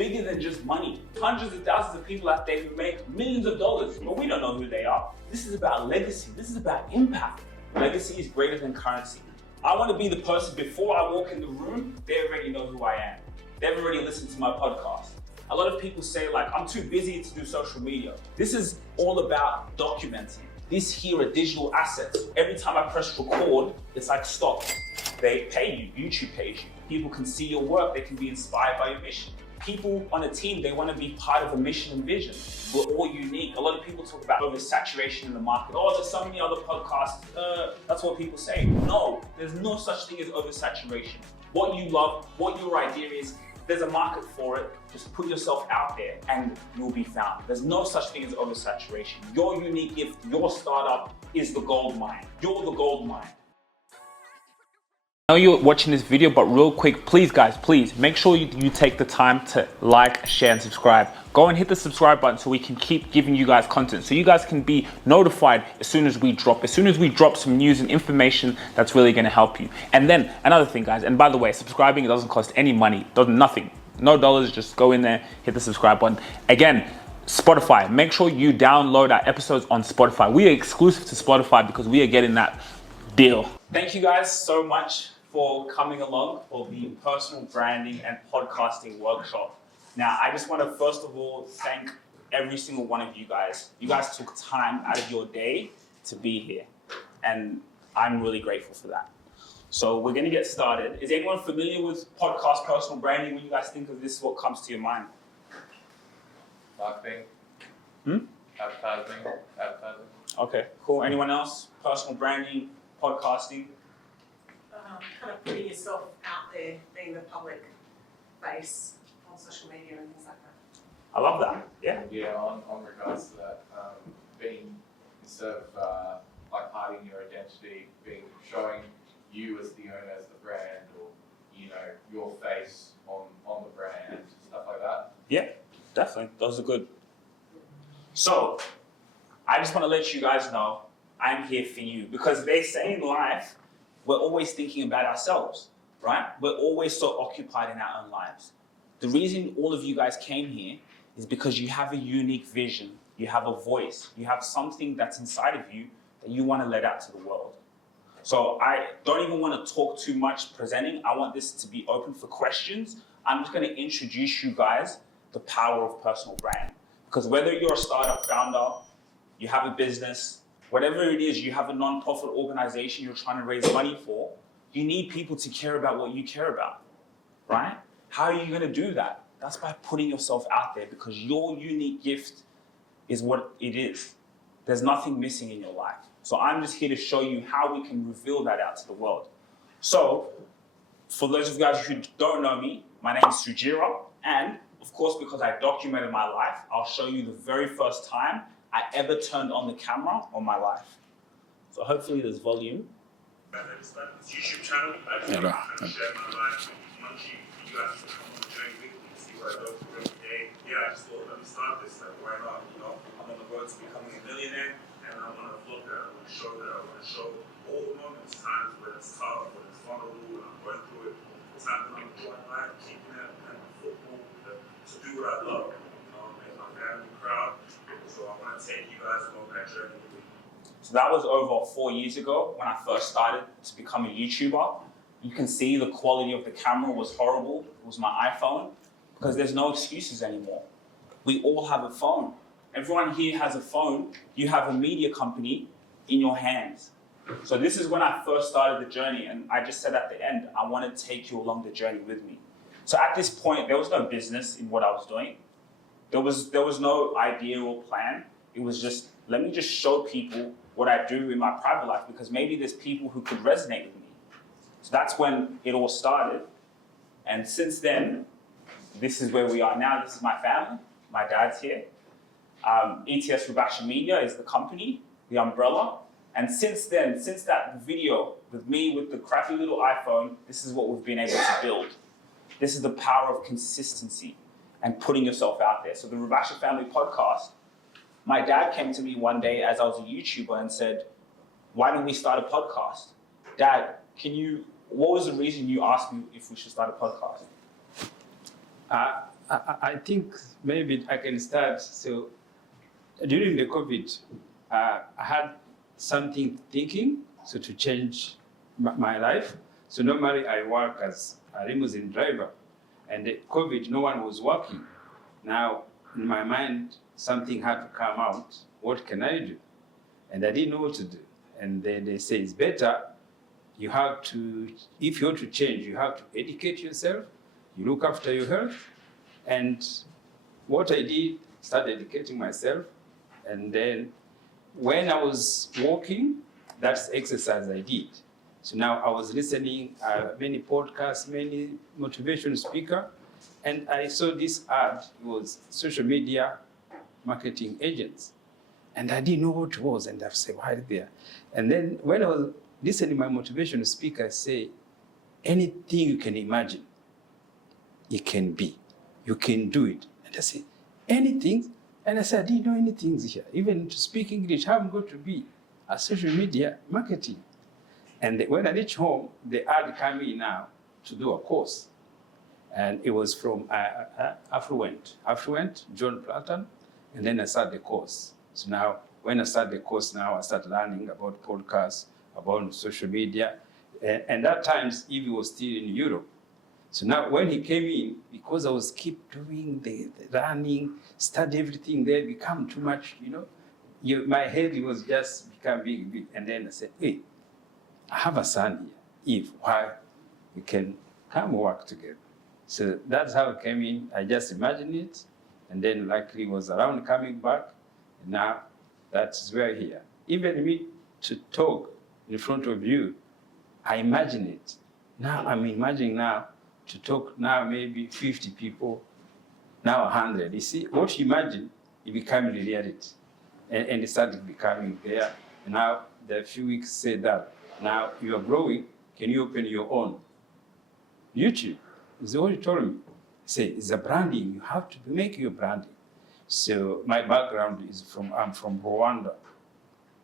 bigger than just money. Hundreds of thousands of people out there who make millions of dollars, but we don't know who they are. This is about legacy. This is about impact. Legacy is greater than currency. I want to be the person, before I walk in the room, they already know who I am. They've already listened to my podcast. A lot of people say, like, I'm too busy to do social media. This is all about documenting. These here are digital assets. Every time I press record, it's like stock. They pay you, YouTube pays you. People can see your work, they can be inspired by your mission. People on a team, they want to be part of a mission and vision. We're all unique. A lot of people talk about oversaturation in the market. Oh, there's so many other podcasts. That's what people say. No, there's no such thing as oversaturation. What you love, what your idea is, there's a market for it. Just put yourself out there and you'll be found. There's no such thing as oversaturation. Your unique gift, your startup is the gold mine. You're the gold mine. I know you're watching this video, but real quick, please guys, please make sure you take the time to like, share, and subscribe. Go and hit the subscribe button so we can keep giving you guys content, so you guys can be notified as soon as we drop some news and information that's really gonna help you. And then another thing, guys, and by the way, subscribing, it doesn't cost any money, nothing, no dollars, just go in there, hit the subscribe button. Again, Spotify, make sure you download our episodes on Spotify. We are exclusive to Spotify because we are getting that deal. Thank you guys so much for coming along for the personal branding and podcasting workshop. Now, I just want to first of all thank every single one of you guys. You guys took time out of your day to be here, and I'm really grateful for that. So we're going to get started. Is anyone familiar with podcast personal branding? When you guys think of this, what comes to your mind? Marketing. Advertising. Okay, cool. Anyone else? Personal branding, podcasting? Kind of putting yourself out there, being the public face on social media and things like that. I love that. Yeah. Yeah, on regards to that, being, instead of like hiding your identity, showing you as the owner, as the brand, or your face on the brand, stuff like that. Yeah, definitely. Those are good. So, I just want to let you guys know I'm here for you, because they say in life, we're always thinking about ourselves, right? We're always so occupied in our own lives. The reason all of you guys came here is because you have a unique vision, you have a voice, you have something that's inside of you that you want to let out to the world. So I don't even want to talk too much presenting. I want this to be open for questions. I'm just going to introduce you guys the power of personal brand. Because whether you're a startup founder, you have a business, whatever it is, you have a non-profit organization you're trying to raise money for, you need people to care about what you care about, right? How are you going to do that? That's by putting yourself out there, because your unique gift is what it is. There's nothing missing in your life. So I'm just here to show you how we can reveal that out to the world. So for those of you guys who don't know me, my name is Sugira, and of course, because I documented my life, I'll show you the very first time I ever turned on the camera on my life. So hopefully there's volume. This YouTube channel, I just want to share my life. You guys can come on the journey with me, see what I go through every day. Yeah, I just thought, let me start this. Like, why not? I'm on the road to becoming a millionaire, and I want to vlog that. I want to show that. I want to show all the moments, times when it's tough, when it's vulnerable, when I'm going through it, times when I'm enjoying life, keeping that kind of football to do what I love. Make my family proud. So I want to take you guys along that journey with me. So that was over 4 years ago when I first started to become a YouTuber. You can see the quality of the camera was horrible. It was my iPhone, because there's no excuses anymore. We all have a phone. Everyone here has a phone. You have a media company in your hands. So this is when I first started the journey, and I just said at the end, I want to take you along the journey with me. So at this point, there was no business in what I was doing. There was no idea or plan. It was just, let me just show people what I do in my private life, because maybe there's people who could resonate with me. So that's when it all started. And since then, this is where we are now. This is my family. My dad's here. ETS Rubasha Media is the company, the umbrella. And since then, since that video with me with the crappy little iPhone, this is what we've been able to build. This is the power of consistency and putting yourself out there. So the Rubasha Family Podcast, my dad came to me one day as I was a YouTuber and said, why don't we start a podcast? Dad, what was the reason you asked me if we should start a podcast? I think maybe I can start. So during the COVID, I had something thinking, so to change my life. So normally I work as a limousine driver, and the COVID, no one was working. Now in my mind, something had to come out. What can I do? And I didn't know what to do. And then they say it's better. You have to, if you want to change, you have to educate yourself. You look after your health. And what I did, started educating myself. And then when I was walking, that's exercise I did. So now I was listening many podcasts, many motivational speaker, and I saw this ad. It was social media marketing agents, and I didn't know what it was. And I said, "Why there?" And then when I was listening to my motivational speaker say, "Anything you can imagine, it can be. You can do it." And I said, "Anything?" And I said, "I didn't know anything here. Even to speak English, how I'm going to be a social media marketing." And when I reached home, the ad came in now to do a course. And it was from Affluent, John Platten, and then I started the course. So now, when I started the course now, I started learning about podcasts, about social media. And that times, Evie was still in Europe. So now when he came in, because I was keep doing the running, study everything there, become too much, my head was just become big. And then I said, hey, I have a son here, Eve, why we can come work together. So that's how it came in. I just imagined it, and then luckily was around coming back, and now that's where here. Even me to talk in front of you, I imagine it. Now I'm imagining now to talk now maybe 50 people, now 100. You see, what you imagine, it became reality. And it started becoming there. And now the few weeks said that, now you are growing, can you open your own YouTube? Is what he told me. Say, it's a branding, you have to make your branding. So my background is I'm from Rwanda,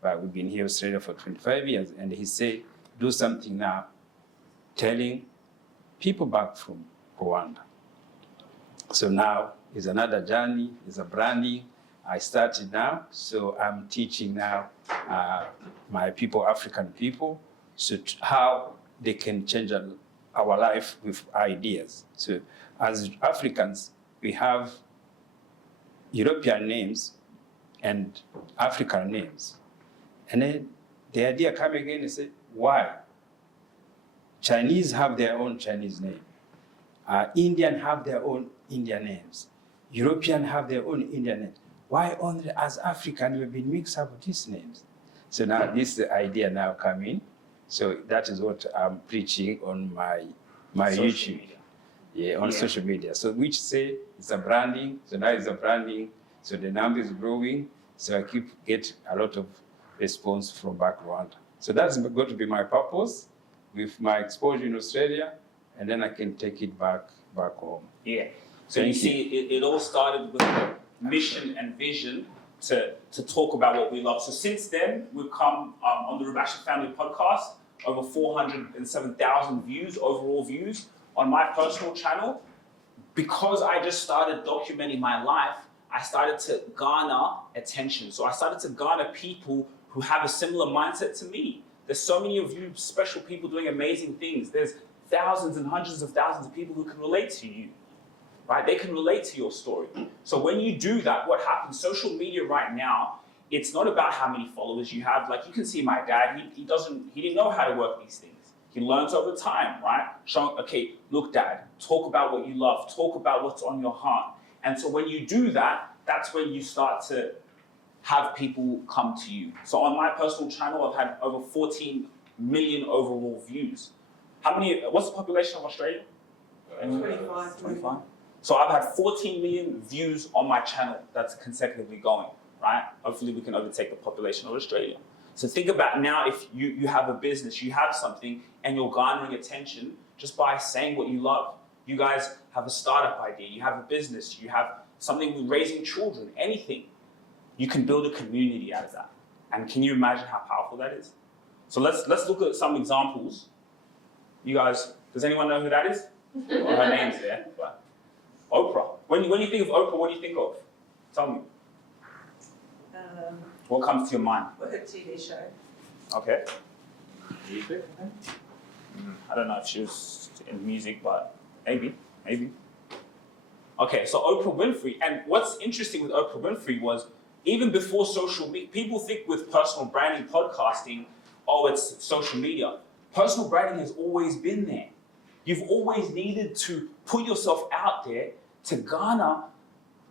but we've been here in Australia for 25 years. And he said, do something now, telling people back from Rwanda. So now is another journey, is a branding. I started now, so I'm teaching now my people, African people, so how they can change our life with ideas. So as Africans, we have European names and African names. And then the idea came again and said, why? Chinese have their own Chinese name. Indian have their own Indian names. European have their own Indian names. Why only as African we've been mixed up with these names? So now this idea now coming. So that is what I'm preaching on my Social YouTube. media. Yeah, on social media. So which say it's a branding. So now it's a branding. So the number is growing. So I get a lot of response from back Rwanda. So that's going to be my purpose with my exposure in Australia, and then I can take it back home. Yeah. So Thank you see, it all started with the mission and vision to talk about what we love. So since then, we've come on the Rubasha Family Podcast, over 407,000 views, overall views on my personal channel. Because I just started documenting my life, I started to garner attention. So I started to garner people who have a similar mindset to me. There's so many of you special people doing amazing things. There's thousands and hundreds of thousands of people who can relate to you, right? They can relate to your story. So when you do that, what happens? Social media right now, it's not about how many followers you have. Like you can see my dad, he didn't know how to work these things. He learns over time, right? Showing, okay, look, Dad, talk about what you love, talk about what's on your heart. And so when you do that, that's when you start to have people come to you. So on my personal channel, I've had over 14 million overall views. What's the population of Australia? 25. So I've had 14 million views on my channel that's consecutively going, right? Hopefully we can overtake the population of Australia. So think about now if you have a business, you have something, and you're garnering attention just by saying what you love. You guys have a startup idea, you have a business, you have something with raising children, anything. You can build a community out of that. And can you imagine how powerful that is? So let's look at some examples. You guys, does anyone know who that is? Well, her name's there. But Oprah. When you think of Oprah, what do you think of? Tell me. What comes to your mind? Her TV show. Okay. Music, I think. I don't know if she was in music, but maybe. Okay, so Oprah Winfrey, and what's interesting with Oprah Winfrey was even before social media, people think with personal branding, podcasting, oh, it's social media. Personal branding has always been there. You've always needed to put yourself out there to garner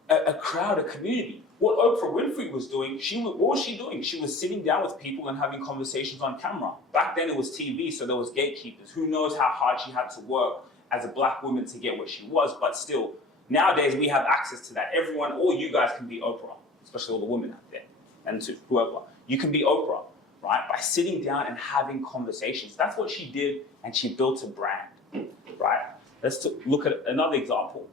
a crowd, a community. What Oprah Winfrey was doing, what was she doing? She was sitting down with people and having conversations on camera. Back then it was TV, so there was gatekeepers. Who knows how hard she had to work as a black woman to get where she was, but still, nowadays we have access to that. Everyone, all you guys can be Oprah, especially all the women out there, and to whoever. You can be Oprah, right? By sitting down and having conversations. That's what she did, and she built a brand, right? Let's look at another example.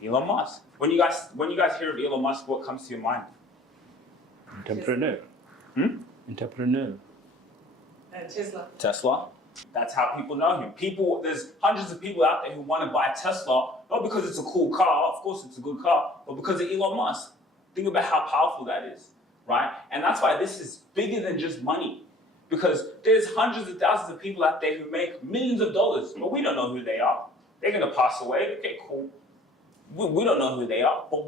Elon Musk. When you guys hear of Elon Musk, what comes to your mind? Entrepreneur. Entrepreneur. Tesla. Tesla. That's how people know him. There's hundreds of people out there who want to buy a Tesla, not because it's a cool car, of course it's a good car, but because of Elon Musk. Think about how powerful that is, right? And that's why this is bigger than just money. Because there's hundreds of thousands of people out there who make millions of dollars, but we don't know who they are. They're going to pass away. Okay, cool. We don't know who they are. But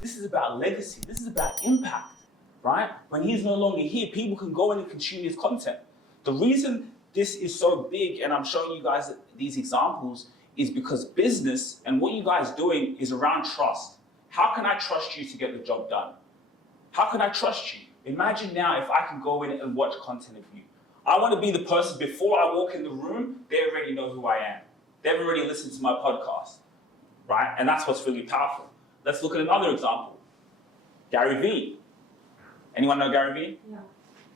this is about legacy. This is about impact, right? When he's no longer here, people can go in and consume his content. The reason this is so big, and I'm showing you guys these examples, is because business and what you guys are doing is around trust. How can I trust you to get the job done? How can I trust you? Imagine now if I can go in and watch content of you. I want to be the person, before I walk in the room, they already know who I am. They've already listened to my podcast, right? And that's what's really powerful. Let's look at another example. Gary Vee. Anyone know Gary Vee? Yeah.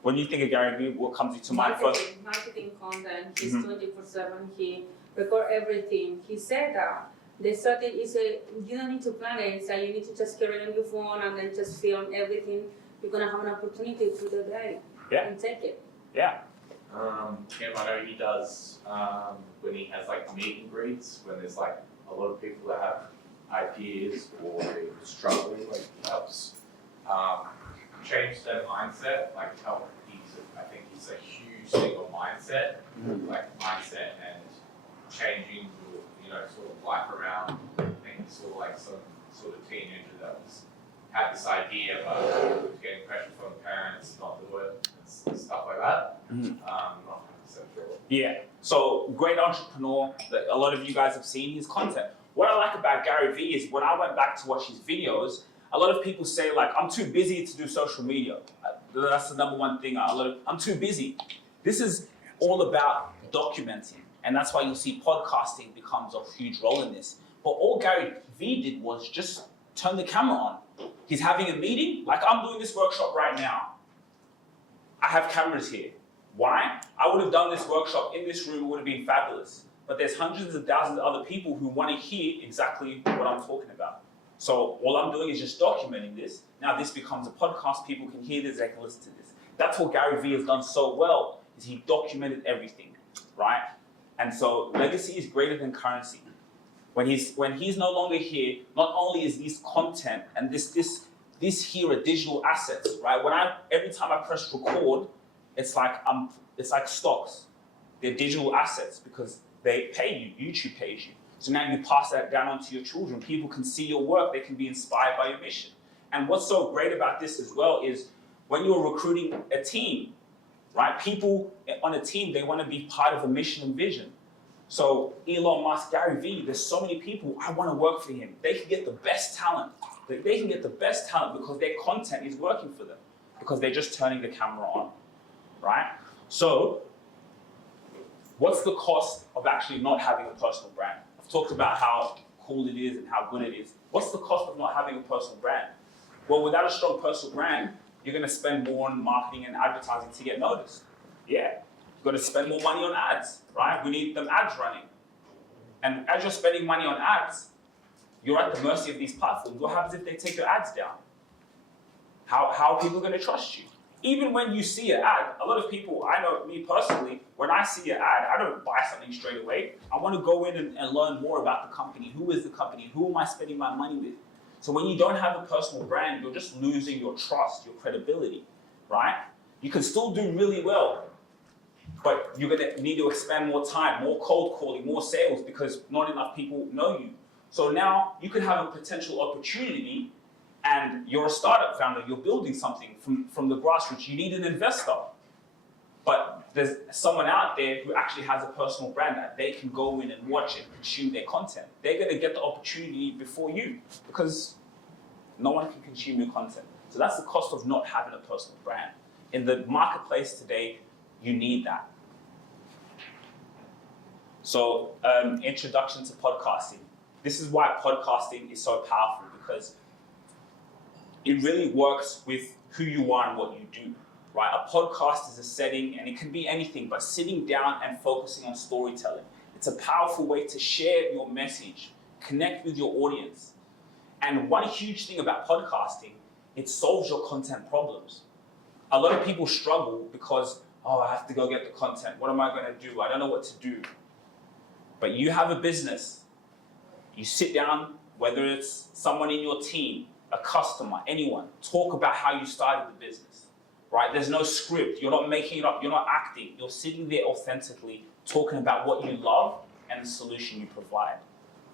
When you think of Gary Vee, what comes to mind first? Marketing content. He's 24/7. He record everything. He said that the strategy is you don't need to plan it. So you need to just carry it on your phone and then just film everything. You're gonna have an opportunity to the day and take it. Yeah. Kim, I know he does when he has like meet and greets, when there's like a lot of people that have ideas or they're struggling, like he helps change their mindset, like I think he's a huge thing on mindset, like mindset and changing your, sort of life around. I think he's sort of like some sort of teenager that had this idea but was getting pressure from parents not to do it and stuff like that. Not 100% sure. Yeah, so great entrepreneur that a lot of you guys have seen his content. What I like about Gary Vee is when I went back to watch his videos, a lot of people say like, I'm too busy to do social media. That's the number one thing. I'm too busy. This is all about documenting. And that's why you'll see podcasting becomes a huge role in this. But all Gary Vee did was just turn the camera on. He's having a meeting, like I'm doing this workshop right now. I have cameras here. Why? I would have done this workshop in this room, it would have been fabulous. But there's hundreds of thousands of other people who want to hear exactly what I'm talking about. So all I'm doing is just documenting this. Now this becomes a podcast, people can hear this, they can listen to this. That's what Gary Vee has done so well, is he documented everything, right? And so legacy is greater than currency. When he's no longer here, not only is this content and this here are digital assets, right? Every time I press record, it's like stocks. They're digital assets because they pay you, YouTube pays you. So now you pass that down onto your children. People can see your work, they can be inspired by your mission. And what's so great about this as well is when you're recruiting a team, right? People on a team, they want to be part of a mission and vision. So Elon Musk, Gary Vee, there's so many people, I want to work for him. They can get the best talent. They can get the best talent because their content is working for them, because they're just turning the camera on, right? So what's the cost of actually not having a personal brand? I've talked about how cool it is and how good it is. What's the cost of not having a personal brand? Well, without a strong personal brand, you're going to spend more on marketing and advertising to get noticed. Yeah. You've got to spend more money on ads, right? We need them ads running. And as you're spending money on ads, you're at the mercy of these platforms. What happens if they take your ads down? How are people going to trust you? even when you see an ad, a lot of people, I know me personally, when I see an ad, I don't buy something straight away. I want to go in and learn more about the company. Who is the company? Who am I spending my money with? So when you don't have a personal brand, you're just losing your trust, your credibility, right? You can still do really well, but you're gonna need to expend more time, more cold calling, more sales, because not enough people know you. So now you could have a potential opportunity, and you're a startup founder, you're building something from the grassroots, you need an investor. But there's someone out there who actually has a personal brand that they can go in and watch and consume their content. They're gonna get the opportunity before you, because no one can consume your content. So that's the cost of not having a personal brand. In the marketplace today, you need that. So, introduction to podcasting. This is why podcasting is so powerful, because it really works with who you are and what you do, right? A podcast is a setting, and it can be anything, but sitting down and focusing on storytelling. It's a powerful way to share your message, connect with your audience. And one huge thing about podcasting, it solves your content problems. A lot of people struggle because, oh, I have to go get the content. What am I going to do? I don't know what to do. But you have a business. You sit down, whether it's someone in your team, a customer, anyone, talk about how you started the business, right? There's no script. You're not making it up. You're not acting. You're sitting there authentically talking about what you love and the solution you provide.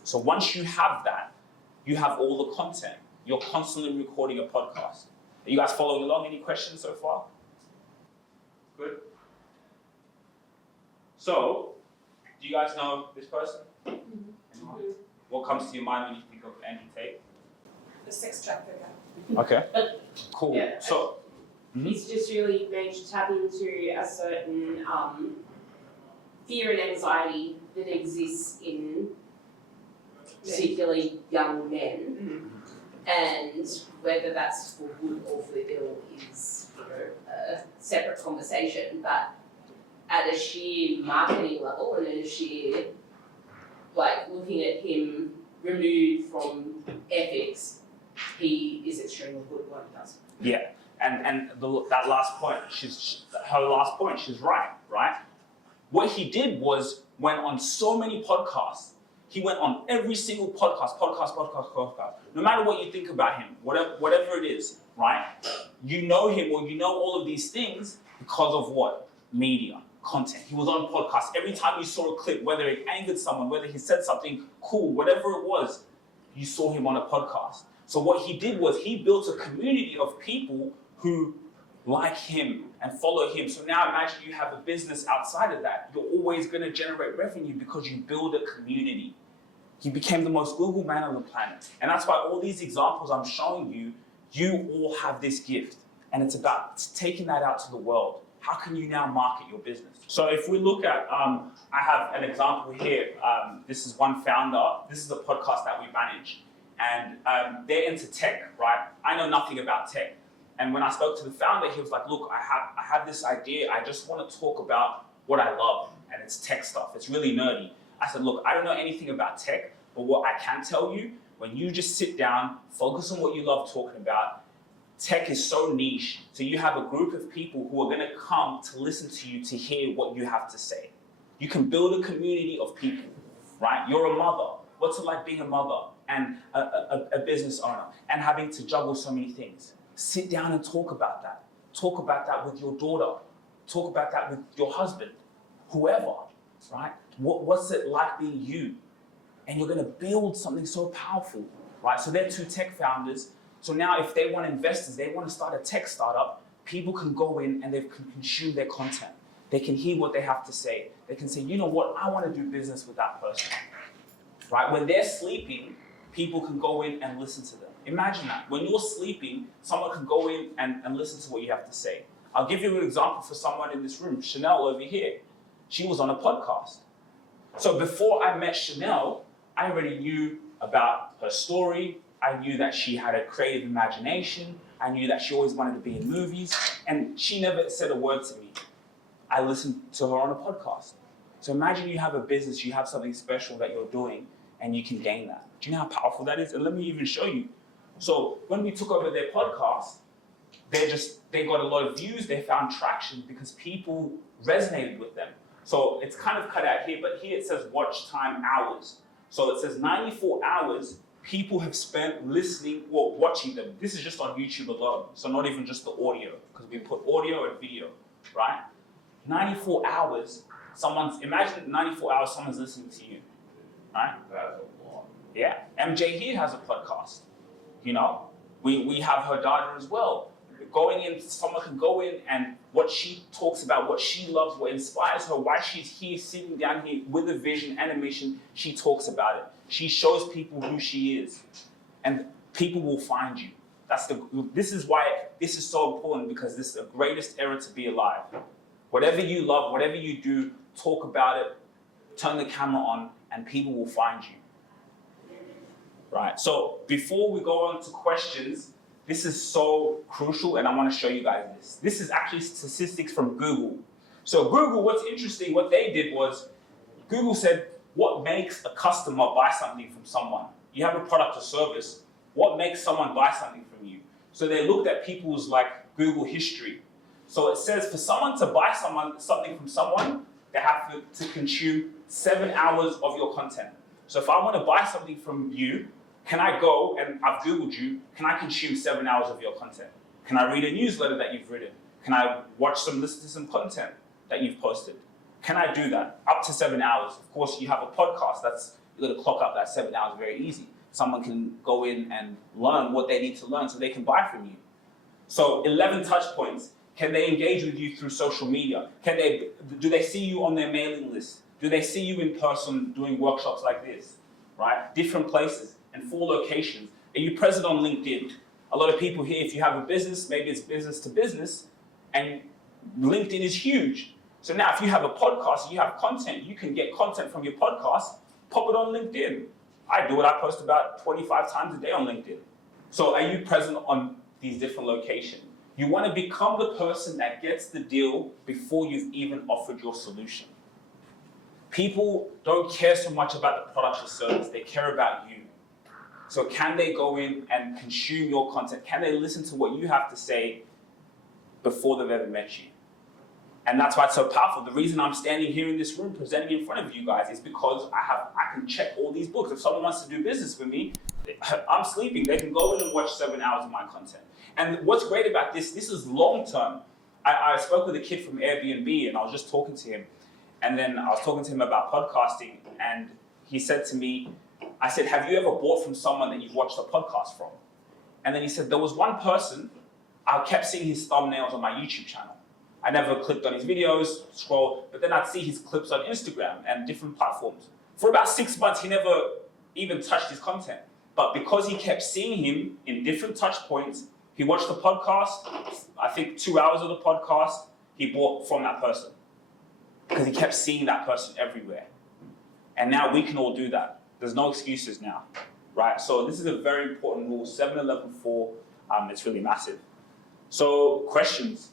So once you have that, you have all the content. You're constantly recording a podcast. Are you guys following along? Any questions so far? Good. So, do you guys know this person? Anyone? What comes to your mind when you think of Andrew Tate? The sex trafficker. Okay. Cool. Yeah. So, It's just really made you tap into a certain fear and anxiety that exists in particularly young men, and whether that's for good or for ill is a separate conversation. But at a sheer marketing level and at a sheer, like, looking at him removed from ethics, he is extremely good at what he does. yeah, and that last point, her last point, she's right? What he did was went on so many podcasts. He went on every single podcast. No matter what you think about him, whatever it is, right? You know him, or you know all of these things because of what? Media, content. He was on podcasts. Every time you saw a clip, whether it angered someone, whether he said something cool, whatever it was, you saw him on a podcast. So what he did was he built a community of people who like him and follow him. So now imagine you have a business outside of that. You're always going to generate revenue because you build a community. He became the most Google man on the planet. And that's why all these examples I'm showing you, you all have this gift. And it's about taking that out to the world. How can you now market your business? So if we look at, I have an example here. This is one founder. This is a podcast that we manage. And they're into tech, right? I know nothing about tech. And when I spoke to the founder, he was like, look, I have this idea. I just want to talk about what I love. And it's tech stuff. It's really nerdy. I said, look, I don't know anything about tech, but what I can tell you, when you just sit down, focus on what you love talking about, tech is so niche. So you have a group of people who are going to come to listen to you to hear what you have to say. You can build a community of people, right? You're a mother. What's it like being a mother and a business owner and having to juggle so many things? Sit down and talk about that. Talk about that with your daughter. Talk about that with your husband, whoever, right? What's it like being you? And you're going to build something so powerful, right? So they're two tech founders. So now if they want investors, they want to start a tech startup, people can go in and they can consume their content. They can hear what they have to say. They can say, you know what, I want to do business with that person, right? When they're sleeping, people can go in and listen to them. Imagine that. When you're sleeping, someone can go in and listen to what you have to say. I'll give you an example for someone in this room, Chanel over here. She was on a podcast. So before I met Chanel, I already knew about her story. I knew that she had a creative imagination. I knew that she always wanted to be in movies. And she never said a word to me. I listened to her on a podcast. So imagine you have a business, you have something special that you're doing, and you can gain that. Do you know how powerful that is? And let me even show you. So when we took over their podcast, they got a lot of views, they found traction because people resonated with them. So it's kind of cut out here, but here it says watch time hours. So it says 94 hours people have spent listening or watching them. This is just on YouTube alone, so not even just the audio, because we put audio and video, right? 94 hours, imagine 94 hours someone's listening to you, right? That's a lot. Yeah, MJ here has a podcast, you know? We have her daughter as well. Going in, someone can go in and what she talks about, what she loves, what inspires her, why she's here, sitting down here with a vision and a mission, she talks about it. She shows people who she is. And people will find you. This is why this is so important, because this is the greatest era to be alive. Whatever you love, whatever you do, talk about it, turn the camera on, and people will find you. Right, so before we go on to questions, this is so crucial, and I want to show you guys this. This is actually statistics from Google. So Google, what's interesting, what they did was, Google said, what makes a customer buy something from someone? You have a product or service, what makes someone buy something from you? So they looked at people's Google history. So it says for someone to buy something from someone, they have to consume 7 hours of your content. So if I want to buy something from you, can I go, and I've Googled you, can I consume 7 hours of your content? Can I read a newsletter that you've written? Can I listen to some content that you've posted? Can I do that? Up to 7 hours. Of course, you have a podcast, you're gonna clock up that 7 hours very easy. Someone can go in and learn what they need to learn so they can buy from you. So 11 touch points. Can they engage with you through social media? Do they see you on their mailing list? Do they see you in person doing workshops like this, right? Different places and 4 locations. Are you present on LinkedIn? A lot of people here, if you have a business, maybe it's business to business, and LinkedIn is huge. So now if you have a podcast, you have content, you can get content from your podcast, pop it on LinkedIn. I do it, I post about 25 times a day on LinkedIn. So are you present on these different locations? You want to become the person that gets the deal before you've even offered your solution. People don't care so much about the product or service, they care about you. So can they go in and consume your content? Can they listen to what you have to say before they've ever met you? And that's why it's so powerful. The reason I'm standing here in this room presenting in front of you guys is because I can check all these books. If someone wants to do business with me, I'm sleeping. They can go in and watch 7 hours of my content. And what's great about this is long term. I spoke with a kid from Airbnb and I was just talking to him. And then I was talking to him about podcasting, and he said to me, I said, have you ever bought from someone that you've watched a podcast from? And then he said, there was one person, I kept seeing his thumbnails on my YouTube channel. I never clicked on his videos, scroll, but then I'd see his clips on Instagram and different platforms. For about 6 months, he never even touched his content. But because he kept seeing him in different touch points, he watched the podcast, I think 2 hours of the podcast, he bought from that person. Because he kept seeing that person everywhere. And now we can all do that. There's no excuses now, right? So this is a very important rule, 7.11.4, it's really massive. So questions.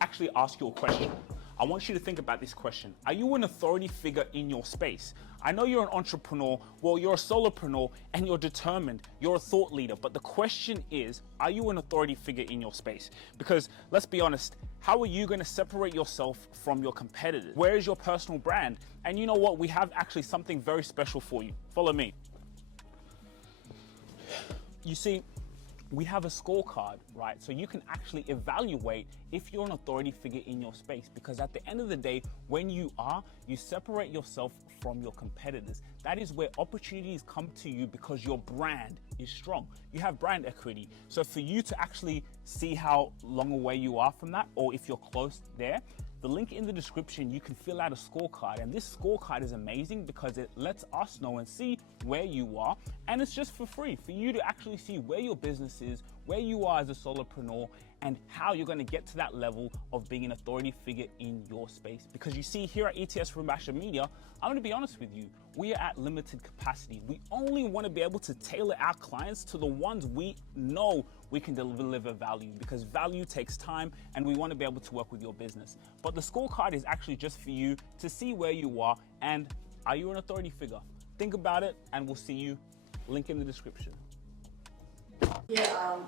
Actually ask you a question. I want you to think about this question. Are you an authority figure in your space? I know you're an entrepreneur, well, you're a solopreneur, and you're determined, you're a thought leader, but the question is, are you an authority figure in your space? Because let's be honest, how are you gonna separate yourself from your competitors? Where is your personal brand? And you know what, we have actually something very special for you. Follow me. You see, we have a scorecard, right? So you can actually evaluate if you're an authority figure in your space, because at the end of the day, when you separate yourself from your competitors. That is where opportunities come to you because your brand is strong. You have brand equity. So for you to actually see how long away you are from that, or if you're close there, the link in the description, you can fill out a scorecard. And this scorecard is amazing because it lets us know and see where you are. And it's just for free for you to actually see where your business is, where you are as a solopreneur, and how you're going to get to that level of being an authority figure in your space. Because you see, here at ETS Rubasha Media, I'm going to be honest with you, we are at limited capacity. We only want to be able to tailor our clients to the ones we know we can deliver value, because value takes time and we want to be able to work with your business. But the scorecard is actually just for you to see where you are and are you an authority figure? Think about it and we'll see you. Link in the description. Yeah,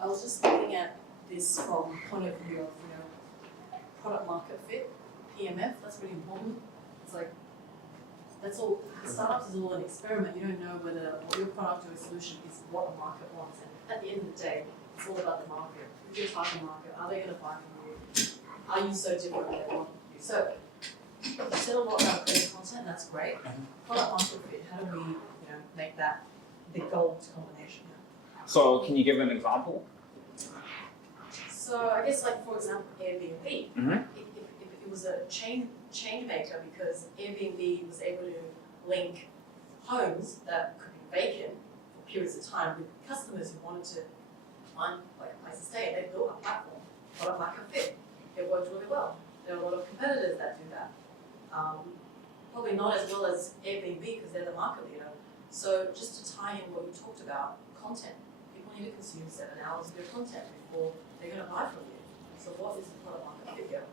I was just looking at this from point of view of, product market fit, PMF, that's really important. It's like, that's all, startups is all an experiment. You don't know whether your product or your solution is what the market wants. And at the end of the day, it's all about the market. Who's your target market? Are they gonna buy from you? Are you so different that they want you? So, you said a lot about creating content, that's great. Product market fit, how do we, make that the gold combination? So can you give an example? So I guess like for example Airbnb, Mm-hmm. if it was a chain maker because Airbnb was able to link homes that could be vacant for periods of time with customers who wanted to find like a place to stay, they built a platform, product market fit. It worked really well. There are a lot of competitors that do that. Probably not as well as Airbnb because they're the market leader. So just to tie in what you talked about, content. People need to consume 7 hours of your content before they're going to buy from you. So what is the product market fit here?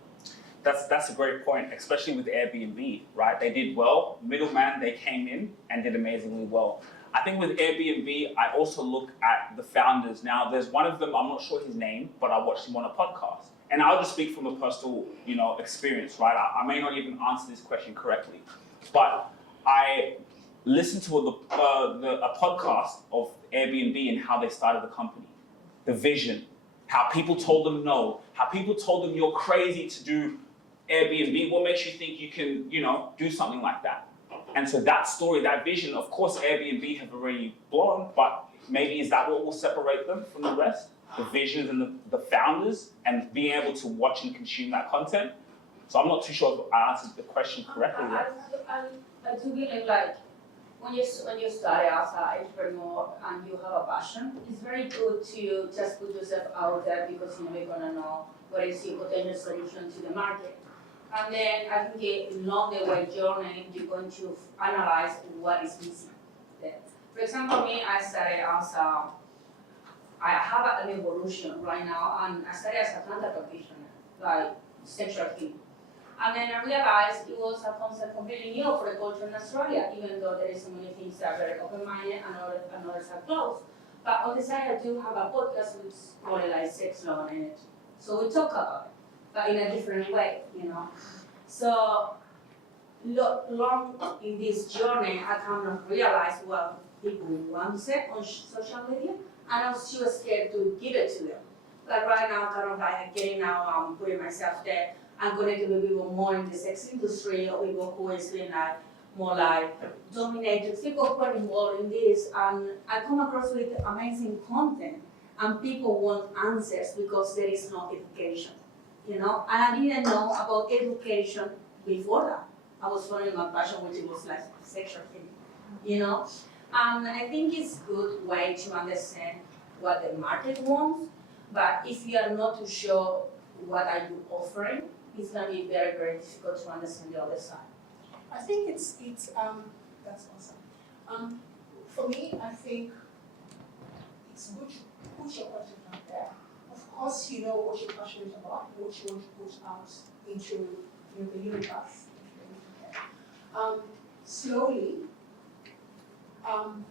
That's a great point, especially with Airbnb, right? They did well, middleman, they came in and did amazingly well. I think with Airbnb, I also look at the founders. Now, there's one of them, I'm not sure his name, but I watched him on a podcast. And I'll just speak from a personal, experience, right? I may not even answer this question correctly, but I listened to a podcast of Airbnb and how they started the company, the vision, how people told them no, how people told them you're crazy to do Airbnb. What makes you think you can, do something like that? And so that story, that vision, of course, Airbnb have already blown, but maybe is that what will separate them from the rest? The visions and the founders and being able to watch and consume that content. So I'm not too sure if I answered the question correctly yet. I do believe like when you start as an entrepreneur and you have a passion, it's very good to just put yourself out there because you're gonna know what is your potential solution to the market. And then I think along the way journey, you're going to analyze what is missing there. For example, me, I started as I have an evolution right now, and I started as a cancer practitioner, like sexual healing. And then I realized it was a concept completely new for the culture in Australia, even though there is so many things that are very open-minded and others are closed. But on the side, I do have a podcast which is called like Sex, Love, and Energy. So we talk about it, but in a different way, So long in this journey, I kind of realized, well, people want to say on social media, and I was too scared to give it to them. Like right now, kind of like getting now, putting myself there. I'm connected with people more in the sex industry, or people who is being like more like dominated, people who are involved in this, and I come across with amazing content, and people want answers because there is no education, And I didn't know about education before that. I was following my passion, which was like sexual healing, And I think it's a good way to understand what the market wants, but if you are not too sure what are you offering, it's going to be very, very difficult to understand the other side. I think it's that's awesome. For me, I think it's good to put your passion out there. Of course, you know what you're passionate about, what you want to put out into the universe. Slowly,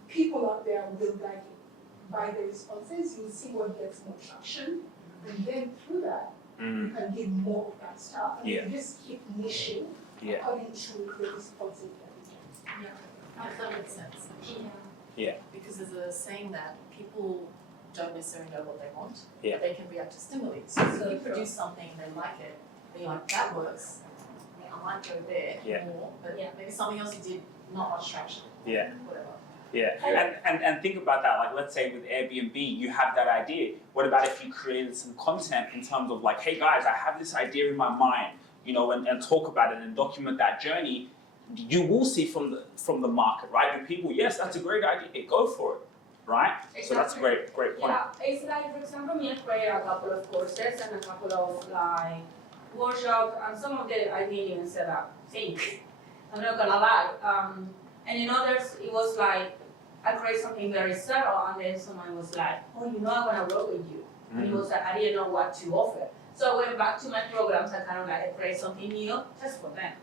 people out there will like it. By the responses, you'll see what gets more traction, and then through that, you can give more of that stuff, and you just keep niching according to the responses that you get. That makes sense. Yeah. Because there's a saying that people don't necessarily know what they want, Yeah. but they can react to stimuli. So if you produce something and they like it, then you're like, that works. I might go there more, but maybe something else you did, not much traction. Yeah. Whatever. Yeah, and think about that, like let's say with Airbnb, you have that idea. What about if you created some content in terms of like, hey guys, I have this idea in my mind, and talk about it and document that journey. You will see from the market, right? And people, yes, that's a great idea, go for it, right? Exactly. So that's a great point. Yeah, it's like, for example, me, I created a couple of courses and a couple of like workshops, and some of them I didn't even set up things. I'm not gonna lie. And in others, it was like, I created something very subtle, and then someone was like, oh, I wanna work with you. Mm-hmm. And it was like, I didn't know what to offer. So I went back to my programs and kind of like create something new just for them.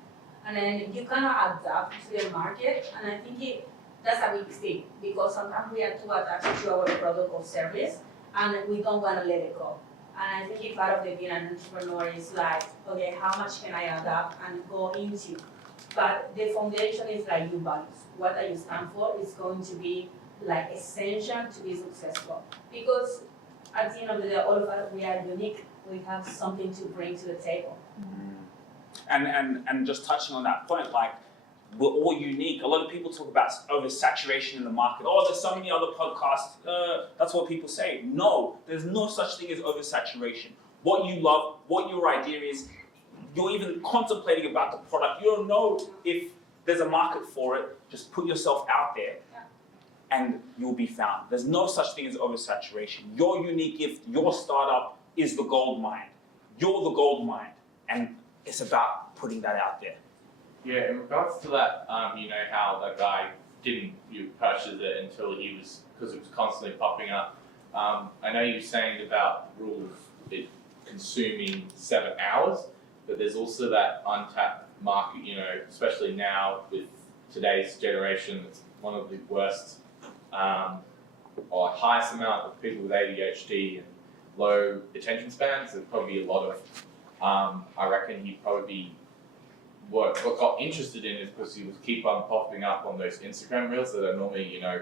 And then you kind of adapt to the market, and I think that's a big thing, because sometimes we are too attached to our product or service, and we don't want to let it go. And I think part of the being an entrepreneur is like, okay, how much can I adapt and go into? But the foundation is like your values. What do you stand for is going to be like essential to be successful. Because at the end of the day, all of us, we are unique. We have something to bring to the table. And just touching on that point, like, we're all unique. A lot of people talk about oversaturation in the market. Oh, there's so many other podcasts. That's what people say. No, there's no such thing as oversaturation. What you love, what your idea is, you're even contemplating about the product. You don't know if there's a market for it. Just put yourself out there and you'll be found. There's no such thing as oversaturation. Your unique gift, your startup is the gold mine. You're the gold mine. And it's about putting that out there. Yeah, in regards to that, you know how that guy didn't purchase it until he was, because it was constantly popping up. I know you're saying about rule of it consuming 7 hours, but there's also that untapped market, you know, especially now with today's generation, it's one of the worst or highest amount of people with ADHD and low attention spans. There's probably a lot of, I reckon he'd probably be what got interested in is because he would keep on popping up on those Instagram reels that are normally, you know,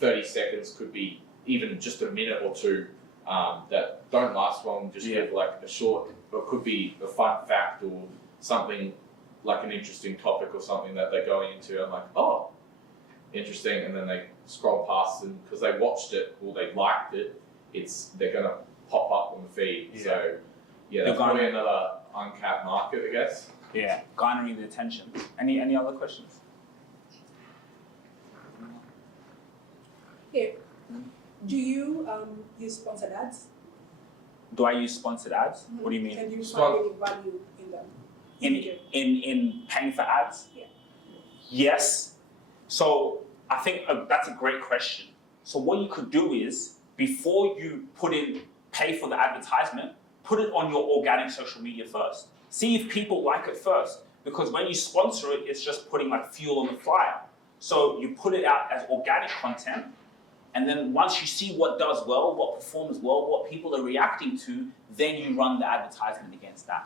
30 seconds, could be even just a minute or two, that don't last long, just give like a short, or could be a fun fact or something like an interesting topic or something that they're going into. I'm like, oh, interesting, and then they scroll past and because they watched it or they liked it, they're gonna pop up on the feed. Yeah. So yeah, that's probably another uncapped market, I guess. Yeah, garnering the attention. Any other questions? Yeah. Do you use sponsored ads? Do I use sponsored ads? What do you mean? Can you find any value in them? In paying for ads? Yeah. Yes. So I think that's a great question. So what you could do is, before you pay for the advertisement, put it on your organic social media first. See if people like it first, because when you sponsor it, it's just putting like fuel on the fire. So you put it out as organic content, and then once you see what does well, what performs well, what people are reacting to, then you run the advertisement against that.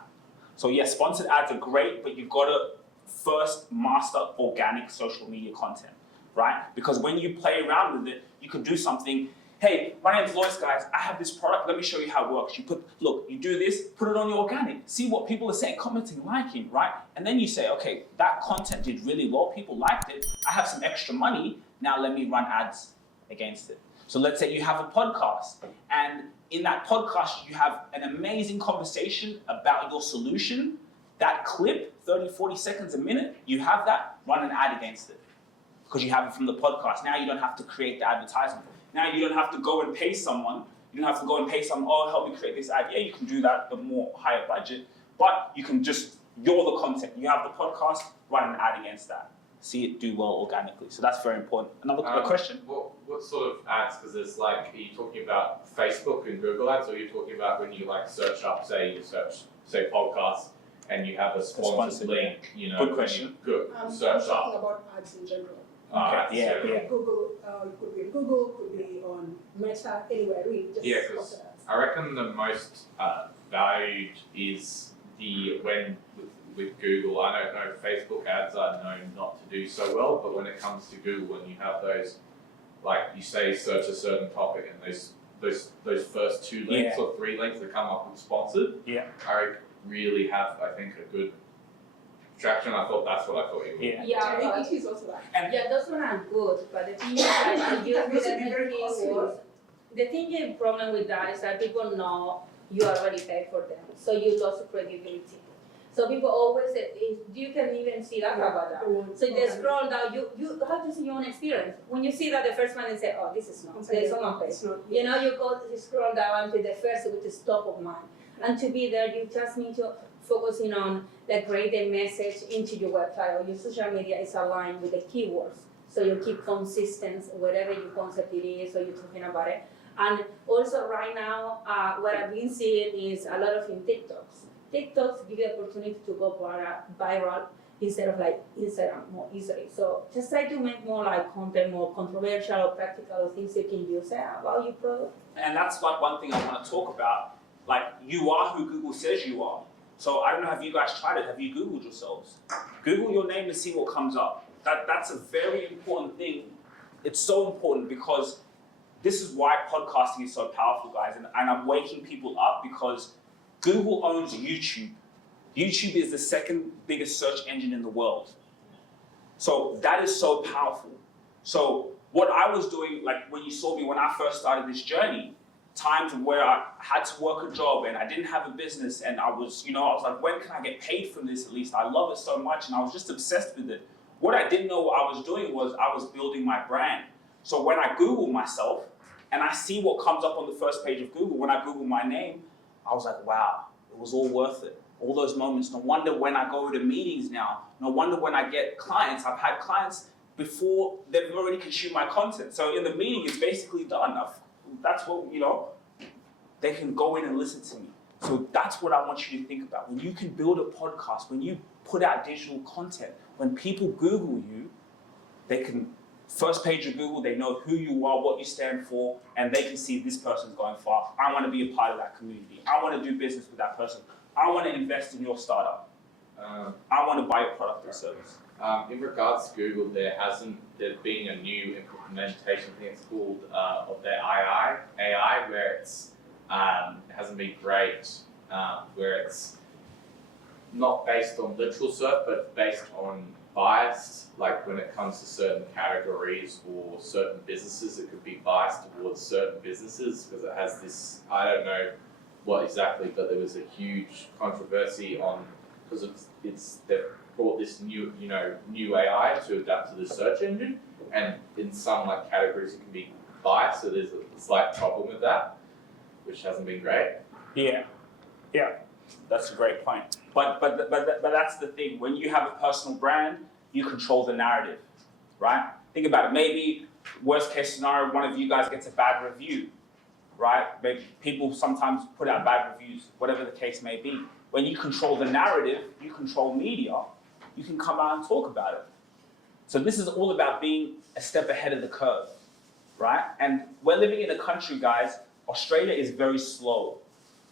So yeah, sponsored ads are great, but you've got to first master organic social media content, right? Because when you play around with it, you could do something. Hey, my name's Lois, guys. I have this product. Let me show you how it works. You do this, put it on your organic. See what people are saying, commenting, liking, right? And then you say, okay, that content did really well. People liked it. I have some extra money. Now let me run ads against it. So let's say you have a podcast, and in that podcast, you have an amazing conversation about your solution. That clip, 30, 40 seconds a minute, you have that, run an ad against it. Because you have it from the podcast. Now you don't have to create the advertisement. Now you don't have to go and pay someone. You don't have to go and pay someone, oh, help me create this ad. Yeah, you can do that at a more higher budget, but you can you're the content. You have the podcast, run an ad against that. See it do well organically. So that's very important. Another question? What sort of ads? Because there's like, are you talking about Facebook and Google ads, or are you talking about when you like search up, say podcasts, and you have a sponsored link, you know? Good question. Good. I'm Search talking up. about ads in general. Okay. Yeah. Google, it could be in Google, could be on Meta, anywhere really. Just Yeah, because I reckon the most valued is with Google. I don't know, Facebook ads are known not to do so well, but when it comes to Google, when you have those, like you say, search a certain topic, and those first 2 links or 3 links that come up with sponsored, I really have, I think, a good traction. I thought that's what I thought you would. Yeah, it is also that. yeah, those one are good, but the thing is like if you keywords, the thing the problem with that is that people know you already paid for them, so you lose credibility. So people always say, you can even see that about that. So they scroll down, you have to see your own experience. When you see that the first one and say, oh, this is not, there's someone paid. You know, you scroll down to the first, which is top of mind. And to be there, you just need to focusing on like create a message into your website or your social media is aligned with the keywords. So you keep consistent, whatever your concept it is, or you're talking about it. And also right now, what I've been seeing is a lot of in TikToks. TikToks give you the opportunity to go viral instead of like Instagram more easily. So just try to make more like content, more controversial or practical things you can use about your product. And that's like one thing I want to talk about. Like, you are who Google says you are. So I don't know, have you guys tried it? Have you Googled yourselves? Google your name and see what comes up. That's a very important thing. It's so important because this is why podcasting is so powerful, guys. And I'm waking people up because Google owns YouTube. YouTube is the second biggest search engine in the world. So that is so powerful. So what I was doing, like when you saw me when I first started this journey, times where I had to work a job and I didn't have a business and I was like, when can I get paid from this at least? I love it so much and I was just obsessed with it. What I didn't know what I was doing was I was building my brand. So when I Google myself and I see what comes up on the first page of Google, when I Google my name, I was like, wow, it was all worth it. All those moments. No wonder when I go to meetings now, no wonder when I get clients, I've had clients before they've already consumed my content. So in the meeting, it's basically done. That's what, they can go in and listen to me. So that's what I want you to think about. When you can build a podcast, when you put out digital content, when people Google you, they can, first page of Google, they know who you are, what you stand for, and they can see this person's going far. I want to be a part of that community. I want to do business with that person. I want to invest in your startup. I want to buy a product or service. In regards to Google, there's been a new implementation, I think it's called, of their AI, where it's hasn't been great, where it's not based on literal search, but based on bias, like when it comes to certain categories or certain businesses, it could be biased towards certain businesses because it has this, I don't know what exactly, but there was a huge controversy on, because they've brought this new AI to adapt to the search engine, and in some like categories it can be biased, so there's a slight problem with that, which hasn't been great. Yeah, that's a great point. But that's the thing. When you have a personal brand, you control the narrative, right? Think about it. Maybe worst case scenario, one of you guys gets a bad review, right? Maybe people sometimes put out bad reviews, whatever the case may be. When you control the narrative, you control media, you can come out and talk about it. So this is all about being a step ahead of the curve, right? And we're living in a country, guys, Australia is very slow.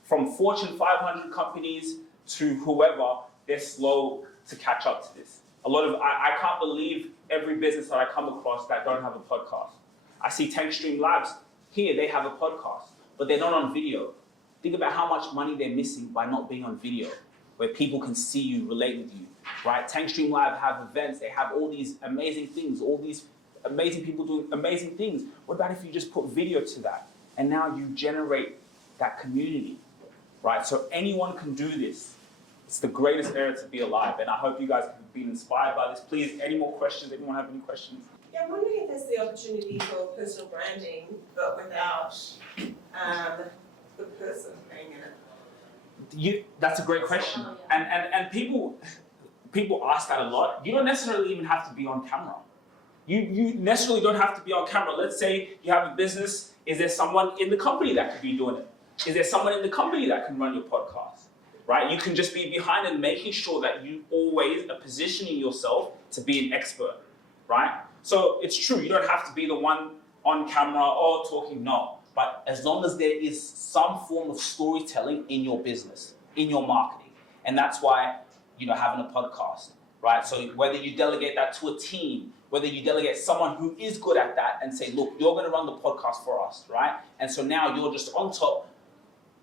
From Fortune 500 companies to whoever, they're slow to catch up to this. I can't believe every business that I come across that don't have a podcast. I see Tankstream Labs, here they have a podcast, but they're not on video. Think about how much money they're missing by not being on video, where people can see you, relate with you, right? Tankstream Lab have events, they have all these amazing things, all these amazing people doing amazing things. What about if you just put video to that? And now you generate that community, right? So anyone can do this. It's the greatest era to be alive, and I hope you guys have been inspired by this. Please, any more questions? Anyone have any questions? Yeah, I'm wondering if there's the opportunity for personal branding, but without the person being in it. That's a great question. And people ask that a lot. You don't necessarily even have to be on camera. You necessarily don't have to be on camera. Let's say you have a business. Is there someone in the company that could be doing it? Is there someone in the company that can run your podcast? Right? You can just be behind and making sure that you always are positioning yourself to be an expert, right? So it's true, you don't have to be the one on camera or talking, no. But as long as there is some form of storytelling in your business, in your marketing, and that's why, having a podcast, right? So whether you delegate that to a team, whether you delegate someone who is good at that and say, look, you're gonna run the podcast for us, right? And so now you're just on top,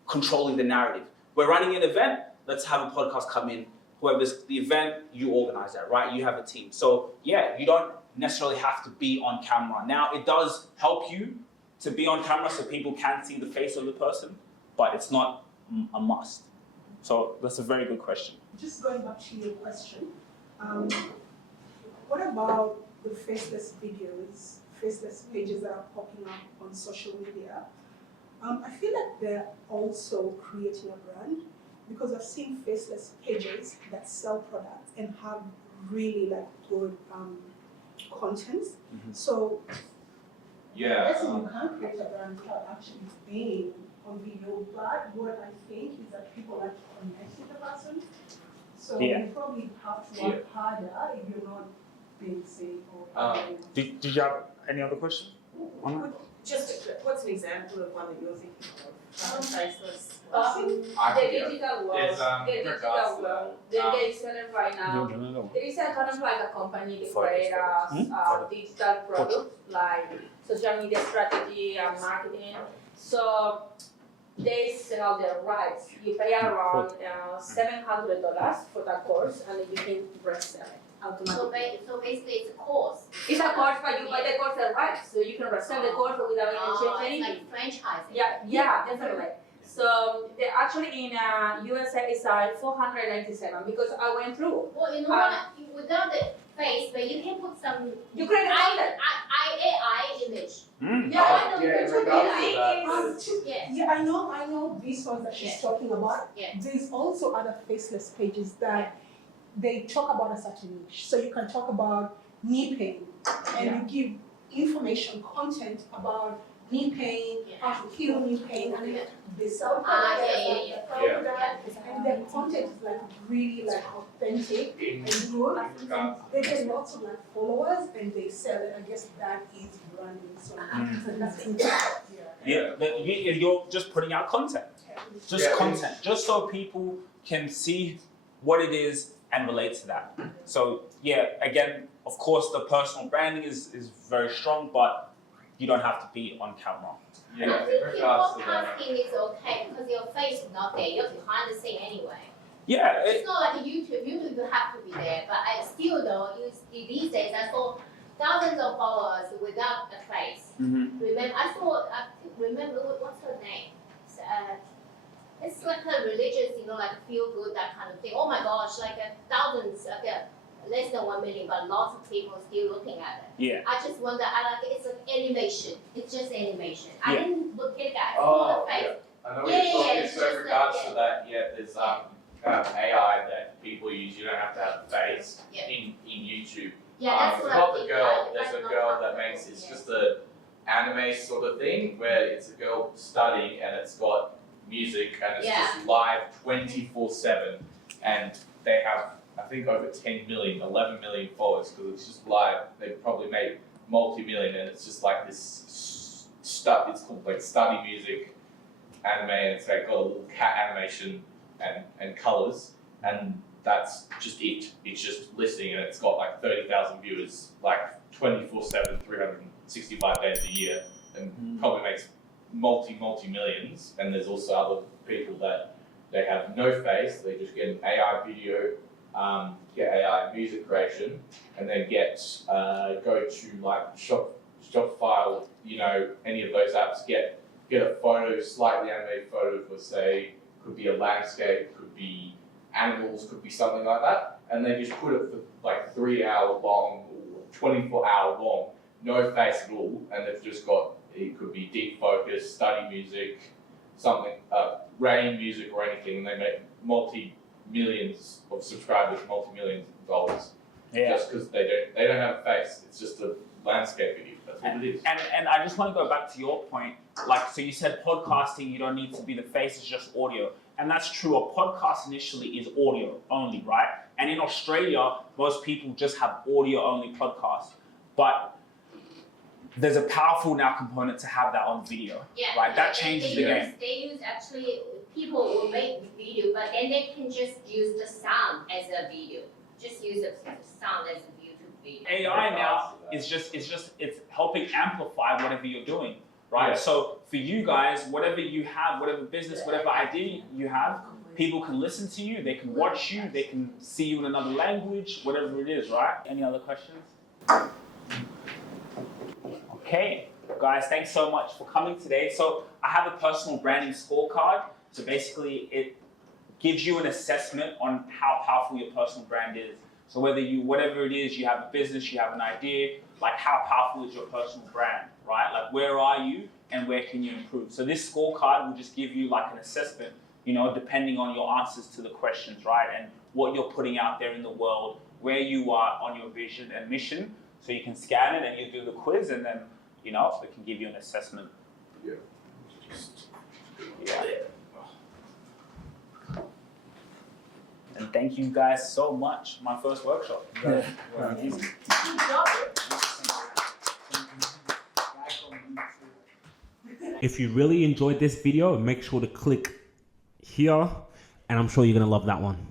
controlling the narrative. We're running an event, let's have a podcast come in. Whoever's the event, you organize that, right? You have a team. So yeah, you don't necessarily have to be on camera. Now, it does help you to be on camera so people can see the face of the person, but it's not a must. So that's a very good question. Just going back to your question, what about the faceless videos, faceless pages that are popping up on social media? I feel like they're also creating a brand because I've seen faceless pages that sell products and have really good content. Mm-hmm. So Yeah. I you can't create a brand without actually being on video, but what I think is that people like to connect with the person. So you probably have to work harder if you're not being safe or Did you have any other questions? Just a what's an example of one that you're thinking of? Faceless. The digital world, There's, the in digital regards to world, that, there is one right now. There is a kind of like a company that create a digital product like social media strategy and marketing. So they sell their rights. You pay around $700 for that course, and you can resell it automatically. So basically it's a course. It's a course, but you buy the course the rights, so you can resell the course without even changing anything. It's like franchising. Yeah, definitely. So they actually in USA is $497 because I went through. Well, you know what? Without the face, but you can put some You create a content. AI image. Yeah, Oh, I know. yeah, in We're regards to that, Yeah. Yeah, I know these ones that she's talking about. Yeah. There's also other faceless pages that they talk about a certain niche. So you can talk about knee pain and you give information, content about knee pain, how to heal knee pain, and then they sell products and their content is like really like authentic and good. And they get lots of like followers and they sell it. I guess that is branding. So that's Yeah, but you're just putting out content. Just Yeah. content. Just so people can see what it is and relate to that. So yeah, again, of course the personal branding is very strong, but you don't have to be on camera. I Yeah, in think your regards to that. podcasting is okay because your face is not there. You're behind the scene anyway. Yeah, It's not like a YouTube. YouTube you have to be there, but I still though these days I saw thousands of followers without a face. Remember what's her name? It's like a religious, like feel good, that kind of thing. Oh my gosh, like thousands, less than 1 million, but lots of people still looking at it. yeah. I just wonder, it's an animation. It's just animation. I Yeah. didn't look at it, guys. Oh, Face. yeah. I know what Yeah, you're talking. it's So in just regards like, to that, there's AI that people use. You don't have to have a face Yeah. in YouTube. Yeah, that's what There's I think. a girl that makes it's just a anime sort of thing where it's a girl studying and it's got music and it's just live 24/7 and they have I think over 10 million, 11 million followers because it's just live. They probably made multi-million and it's just like this stuff. It's called like study music anime and it's like got a little cat animation and colors and that's just it. It's just listening and it's got like 30,000 viewers like 24/7, 365 days a year and probably makes multi-millions. And there's also other people that they have no face, they just get an AI video, get AI music creation, and then go to like Shopify or any of those apps, get a photo, slightly animated photo for say, could be a landscape, could be animals, could be something like that, and they just put it for like 3 hour long, 24 hour long, no face at all, and they've just got, it could be deep focus, study music, something, rain music or anything, and they make multi-millions of subscribers, multi-millions of dollars, just because they don't have a face. It's just a landscape video. That's what it is. And I just want to go back to your point. Like, so you said podcasting, you don't need to be the face, it's just audio. And that's true. A podcast initially is audio only, right? And in Australia, most people just have audio only podcasts. But there's a powerful now component to have that on video, right? That changes the game. They use actually, people will make video, but then they can just use the sound as a video. Just use the sound as a YouTube video. AI now is it's helping amplify whatever you're doing, right? Yeah. So for you guys, whatever you have, whatever business, whatever idea you have, people can listen to you, they can watch you, they can see you in another language, whatever it is, right? Any other questions? Okay, guys, thanks so much for coming today. So I have a personal branding scorecard. So basically it gives you an assessment on how powerful your personal brand is. So whatever it is, you have a business, you have an idea, like how powerful is your personal brand, right? Like where are you and where can you improve? So this scorecard will just give you like an assessment, depending on your answers to the questions, right? And what you're putting out there in the world, where you are on your vision and mission. So you can scan it and you do the quiz and then, it can give you an assessment. Yeah. Yeah. And thank you guys so much. My first workshop. Yeah. Amazing. Good job. if you really enjoyed this video, make sure to click here, and I'm sure you're gonna love that one.